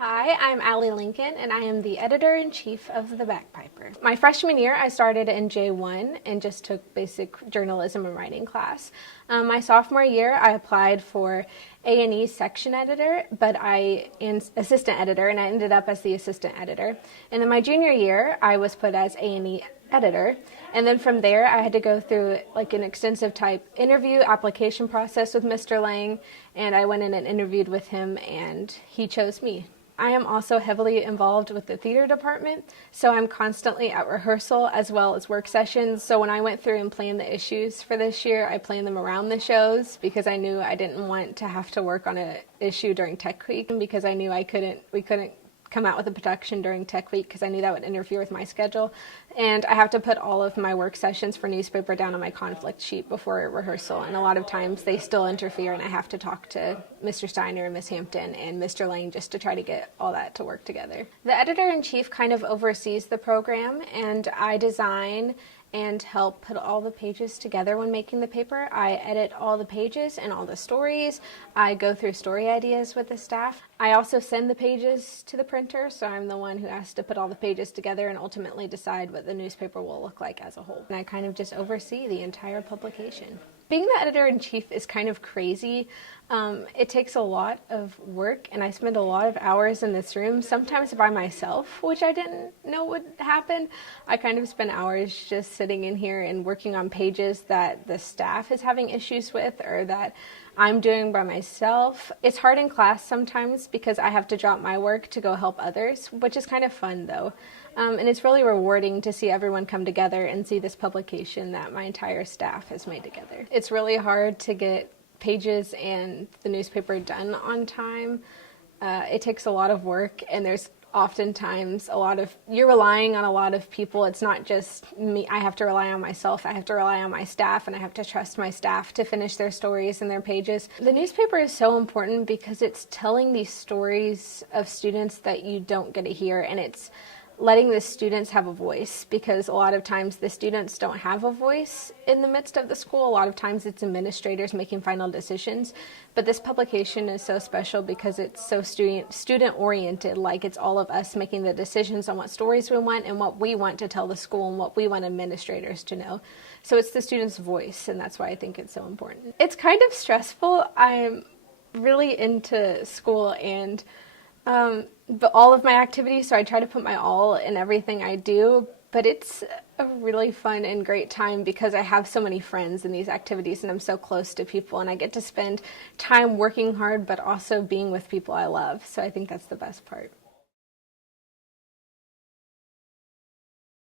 Hi, I'm Allie Lincoln, and I am the editor-in-chief of The Bagpiper. My freshman year, I started in J1 and just took basic journalism and writing class. My sophomore year, I applied for A&E section editor, and assistant editor, and I ended up as the assistant editor. And then my junior year, I was put as A&E editor, and then from there I had to go through like an extensive type interview application process with Mr. Lang, and I went in and interviewed with him, and he chose me. I am also heavily involved with the theater department, so I'm constantly at rehearsal as well as work sessions. So when I went through and planned the issues for this year, I planned them around the shows because I knew I didn't want to have to work on an issue during Tech Week, because I knew we couldn't come out with a production during Tech Week because I knew that would interfere with my schedule. And I have to put all of my work sessions for newspaper down on my conflict sheet before rehearsal, and a lot of times they still interfere and I have to talk to Mr. Steiner and Miss Hampton and Mr. Lang just to try to get all that to work together. The editor-in-chief kind of oversees the program, and I design and help put all the pages together when making the paper. I edit all the pages and all the stories. I go through story ideas with the staff. I also send the pages to the printer, so I'm the one who has to put all the pages together and ultimately decide what the newspaper will look like as a whole. And I kind of just oversee the entire publication. Being the editor-in-chief is kind of crazy. It takes a lot of work, and I spend a lot of hours in this room, sometimes by myself, which I didn't know would happen. I kind of spend hours just sitting in here and working on pages that the staff is having issues with or that I'm doing by myself. It's hard in class sometimes because I have to drop my work to go help others, which is kind of fun though. And it's really rewarding to see everyone come together and see this publication that my entire staff has made together. It's really hard to get pages and the newspaper done on time. It takes a lot of work, and there's oftentimes you're relying on a lot of people. It's not just me. I have to rely on myself. I have to rely on my staff, and I have to trust my staff to finish their stories and their pages. The newspaper is so important because it's telling these stories of students that you don't get to hear, and it's letting the students have a voice, because a lot of times the students don't have a voice in the midst of the school. A lot of times it's administrators making final decisions, but this publication is so special because it's so student-oriented. Like, it's all of us making the decisions on what stories we want and what we want to tell the school and what we want administrators to know. So it's the student's voice, and that's why I think it's so important. It's kind of stressful. I'm really into school and but all of my activities, so I try to put my all in everything I do, but it's a really fun and great time because I have so many friends in these activities and I'm so close to people, and I get to spend time working hard but also being with people I love, so I think that's the best part.